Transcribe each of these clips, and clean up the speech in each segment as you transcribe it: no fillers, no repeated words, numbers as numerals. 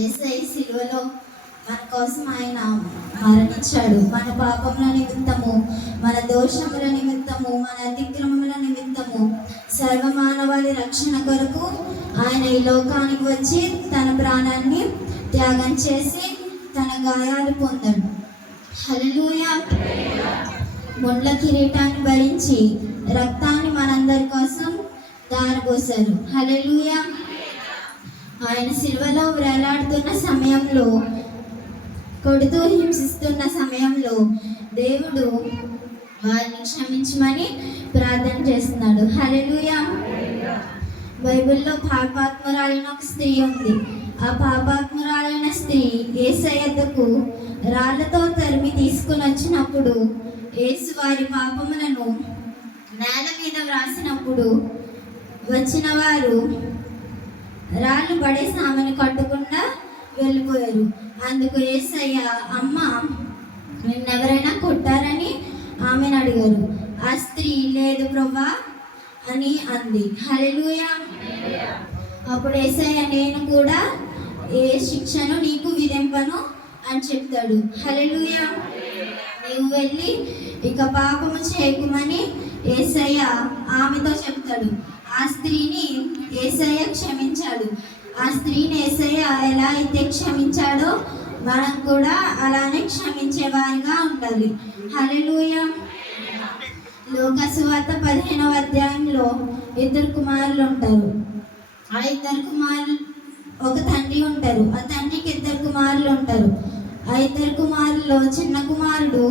యేసయ్య సిలువలో మన కోసం ఆయన మరణించాడు. మన పాపముల నిమిత్తము, మన దోషముల నిమిత్తము, మన అతిక్రమముల నిమిత్తము, సర్వమానవాళి రక్షణ కొరకు ఆయన ఈ లోకానికి వచ్చి తన ప్రాణాన్ని త్యాగం చేసి తన గాయాలు పొందాడు. హల్లెలూయా. ముండ్ల కిరీటాన్ని భరించి రక్తాన్ని మనందరి కోసం దారపోశారు. హల్లెలూయా. ఆయన సిలువలో వేలాడుతున్న సమయంలో, కొడుతూ హింసిస్తున్న సమయంలో దేవుడు వారిని క్షమించమని ప్రార్థన చేస్తున్నాడు. హల్లెలూయా. బైబిల్లో పాపాత్మురాలైన ఒక స్త్రీ ఉంది. ఆ పాపాత్మురాలైన స్త్రీ యేసయ్య యొద్దకు రాళ్లతో తరిమి తీసుకుని వచ్చినప్పుడు, యేసు వారి పాపములను నేల మీద వ్రాసినప్పుడు వచ్చిన వారు రాళ్ళు పడేసి ఆమెను కట్టకుండా వెళ్ళిపోయారు. అందుకు యేసయ్య, అమ్మ, నిన్నెవరైనా కొట్టారని ఆమెను అడిగారు. ఆ స్త్రీ, లేదు ప్రభువా అని అంది. హల్లెలూయా. అప్పుడు యేసయ్య, నేను కూడా ఏ శిక్షను నీకు విధింపను అని చెప్తాడు. హల్లెలూయా. నీవు వెళ్ళి ఇక పాపము చేయకుమని యేసయ్య ఆమెతో చెప్తాడు. ఆ స్త్రీని యేసయ్య క్షమించాడు. ఆ స్త్రీని యేసయ్య ఎలా అయితే క్షమించాడో మనం కూడా అలానే క్షమించే వారిగా ఉండాలి. హల్లెలూయా. లూకా సువార్త 15వ అధ్యాయంలో ఇద్దరు కుమారులు ఉంటారు. ఆ ఇద్దరు కుమారులు, ఒక తండ్రి ఉంటారు. ఆ తండ్రికి ఇద్దరు కుమారులు ఉంటారు. ఆ ఇద్దరు కుమారుల్లో చిన్న కుమారుడు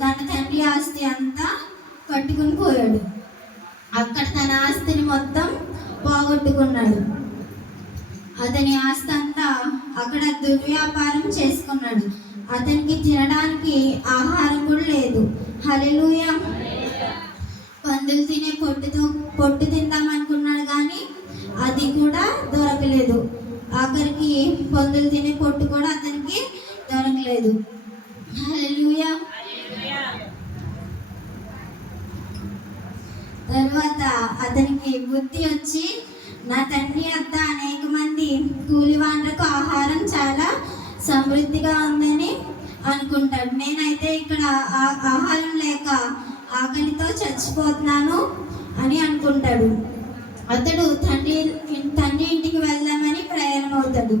తన తండ్రి ఆస్తి అంతా కట్టుకుని పోయాడు. అక్కడ తన ఆస్తిని మొత్తం పోగొట్టుకున్నాడు. అతని ఆస్తి అంతా అక్కడ దుర్వ్యాపారం చేసుకున్నాడు. అతనికి తినడానికి ఆహారం కూడా లేదు. హల్లెలూయా. పందులు తినే పొట్టు తిందామనుకున్నాడు, కానీ అది కూడా దొరకలేదు. ఆఖరికి పందులు తినే పొట్టు కూడా అతనికి దొరకలేదు. హల్లెలూయా. తర్వాత అతనికి బుద్ధి వచ్చి, నా తండ్రి వద్ద అనేక మంది కూలివాండ్రకు ఆహారం చాలా సమృద్ధిగా ఉందని అనుకుంటాడు. నేనైతే ఇక్కడ ఆహారం లేక ఆకలితో చచ్చిపోతున్నాను అని అనుకుంటాడు. అతడు తండ్రి ఇంటికి వెళ్దామని ప్రయాణం అవుతాడు.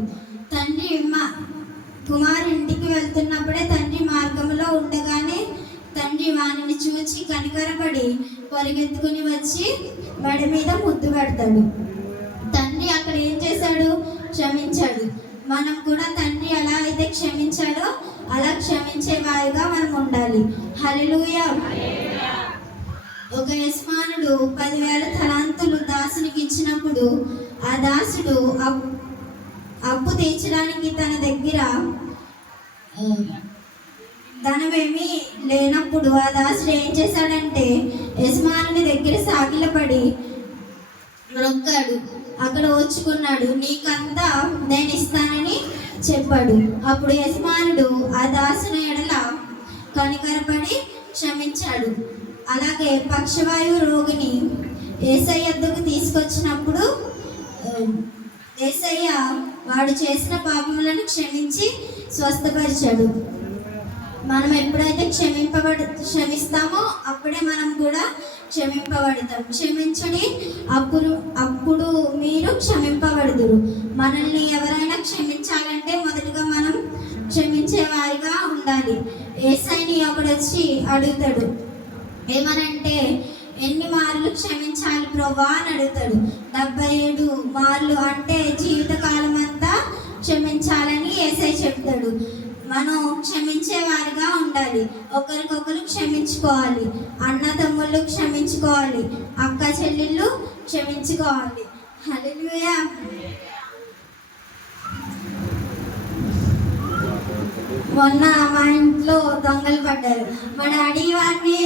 కుమారు ఇంటికి వెళ్తున్నప్పుడే తండ్రి మార్గంలో ఉండగానే తండ్రి వానిని చూచి కనికరపడి పరిగెత్తుకుని వచ్చి మెడ మీద ముద్దు పెడతాడు. తండ్రి అక్కడ ఏం చేశాడు? క్షమించాడు. మనం కూడా తండ్రి ఎలా అయితే క్షమించాడో అలా క్షమించే వారిగా మనం ఉండాలి. హల్లెలూయా. ఒక యజమానుడు 10,000 తలాంతులు దాసునికి ఇచ్చినప్పుడు ఆ దాసుడు అప్పు తీర్చడానికి తన దగ్గర ధనమేమీ లేనప్పుడు ఆ దాసుడు ఏం చేశాడంటే యజమానుని దగ్గర సాగిలపడి మొక్కాడు. అక్కడ ఓచుకున్నాడు. నీకంతా నేను ఇస్తానని చెప్పాడు. అప్పుడు యజమానుడు ఆ దాసుని ఎడల కనికరపడి క్షమించాడు. అలాగే పక్షవాయువు రోగిని యేసయ్య వద్దకు తీసుకొచ్చినప్పుడు యేసయ్య వాడు చేసిన పాపములను క్షమించి స్వస్థపరిచాడు. మనం ఎప్పుడైతే క్షమిస్తామో అప్పుడే మనం కూడా క్షమింపబడతాం. క్షమించుడి, అప్పుడు మీరు క్షమింపబడుదురు. మనల్ని ఎవరైనా క్షమించాలంటే మొదటగా మనం క్షమించే వారిగా ఉండాలి. యేసయ్యని ఒకడు వచ్చి అడుగుతాడు, ఏమనంటే, ఎన్ని మార్లు క్షమించాలి ప్రభువా అని అడుగుతాడు. 77 మార్లు, అంటే జీవితకాలం అంతా క్షమించాలని యేసయ్య చెప్తాడు. మనం క్షమించే వారిగా ఉండాలి. ఒకరికొకరు క్షమించుకోవాలి. అన్నదమ్ముళ్ళు క్షమించుకోవాలి. అక్క చెల్లెళ్ళు క్షమించుకోవాలి. హల్లెలూయా. మొన్న మా ఇంట్లో దొంగలు పడ్డారు. మా డాడీ వారిని